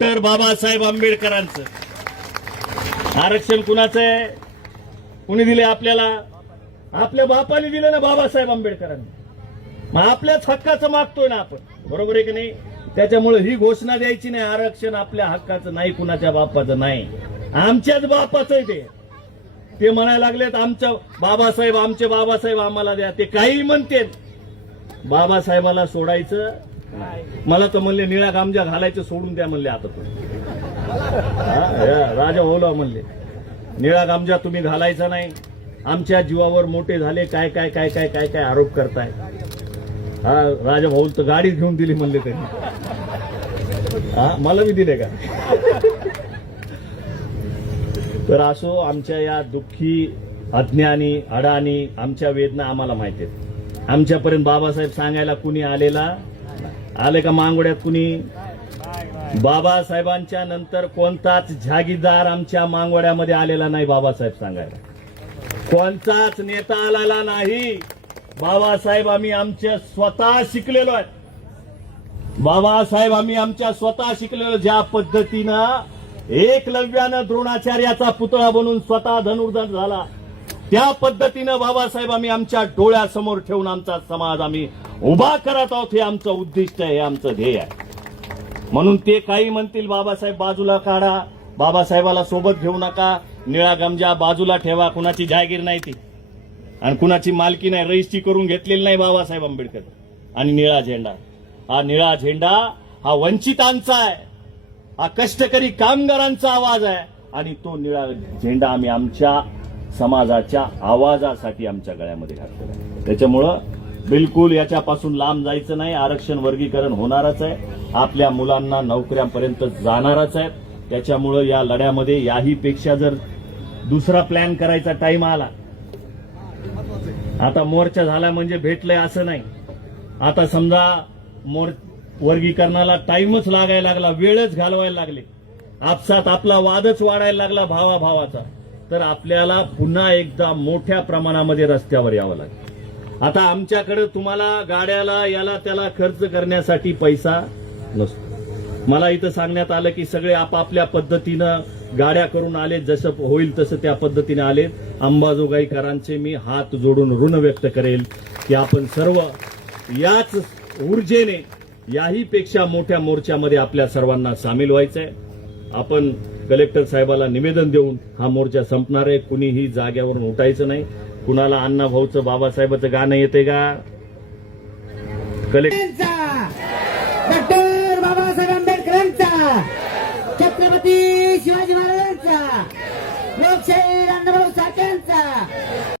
Doctor Babasaheb आंबेडकरांचं आरक्षण कुणाचं आहे? कुणी दिले आपल्याला? आपल्या बापाने दिलं ना, बाबासाहेब आंबेडकरांनी. मग आपल्याच हक्काचं मागतोय ना आपण, बरोबर आहे की नाही? त्याच्यामुळे ही घोषणा द्यायची नाही, आरक्षण आपल्या हक्काचं नाही, कुणाच्या बापाचं नाही, आमच्याच बापाचं आहे. ते म्हणायला लागलेत आमच्या बाबासाहेब, आमचे बाबासाहेब आम्हाला द्या. ते काही म्हणते, बाबासाहेबाला सोडायचं. मला तर म्हणले निळा गामजा घालायचं सोडून द्या म्हणले. आता राजा भाऊला म्हणले निळा गामजा तुम्ही घालायचा नाही, आमच्या जीवावर मोठे झाले, काय काय काय काय काय काय आरोप करताय. हा राजा भाऊ तर गाडी घेऊन दिली म्हणले त्यांनी. हा मला मी दिले का? तर असो, आमच्या या दुःखी अज्ञानी अडाणी आमच्या वेदना आम्हाला माहिती आहेत. आमच्यापर्यंत बाबासाहेब सांगायला कुणी आले का? मांगोड्यात कुणी? बाबासाहेबांच्या नंतर कोणताच जागीरदार आमच्या मांगोड्यामध्ये आलेला नाही बाबासाहेब सांगायला. कोणताच नेता आलेला नाही. बाबासाहेब आम्ही आमच्या स्वतः शिकलेलो आहे. बाबासाहेब आम्ही आमच्या स्वतः शिकलेलो. ज्या पद्धतीनं एकलव्यानं द्रोणाचार्याचा पुतळा बनून स्वतः धनुर्धर झाला, त्या पद्धतीनं बाबासाहेब आम्ही आमच्या डोळ्यासमोर ठेवून आमचा समाज आम्ही उभा करत आहोत. हे आमचं उद्दिष्ट आहे, हे आमचं ध्येय आहे. म्हणून ते काही म्हणतील बाबासाहेब बाजूला काढा, बाबासाहेबाला सोबत घेऊ नका, निळा गमजा बाजूला ठेवा. कुणाची जागीर नाही ती आणि कुणाची मालकी नाही, रजिस्ट्री करून घेतलेली नाही बाबासाहेब आंबेडकर. आणि निळा झेंडा, हा निळा झेंडा हा वंचितांचा आहे, हा कष्टकरी कामगारांचा आवाज आहे. आणि तो निळा झेंडा आम्ही आमच्या समाजाच्या आवाजासाठी आमच्या गळ्यामध्ये घातलेला आहे. त्याच्यामुळं बिलकुल याच्यापासून लांब जायचं नाही. आरक्षण वर्गीकरण होणारच आहे, आपल्या मुलांना नोकऱ्यांपर्यंत जाणारच आहे. त्याच्यामुळं या लढ्यामध्ये याही पेक्षा जर दुसरा प्लॅन करायचा टाइम आला, आता मोर्चा झाला म्हणजे भेटलंय असं नाही. आता समजा वर्गीकरणाला टाइमच लागायला लागला, वेळच घालवायला लागले, आपसात आपला वादच वाढायला लागला भावाभावाचा, तर आपल्याला पुन्हा एकदा मोठ्या प्रमाणामध्ये रस्त्यावर यावं लागेल. आता आमच्याकडे तुम्हाला गाड्याला याला त्याला खर्च करण्यासाठी पैसा नसतो. मला इथं सांगण्यात आलं की सगळे आपापल्या पद्धतीनं गाड्या करून आले, जसं होईल तसं त्या पद्धतीने आले. अंबाजोगाईकरांचे मी हात जोडून ऋण व्यक्त करेल की आपण सर्व याच ऊर्जेने याही पेक्षा मोठ्या मोर्चामध्ये आपल्या सर्वांना सामील व्हायचंय. आपण कलेक्टर साहेबाला निवेदन देऊन हा मोर्चा संपणार आहे. कुणीही जाग्यावरून उठायचं नाही. कुणाला अण्णा भाऊचं बाबासाहेबाचं गाणं येते का? डॉक्टर बाबासाहेब आंबेडकरांचा, छत्रपती शिवाजी महाराजांचा, लोकशाही अण्णाभाऊ साठेंचा.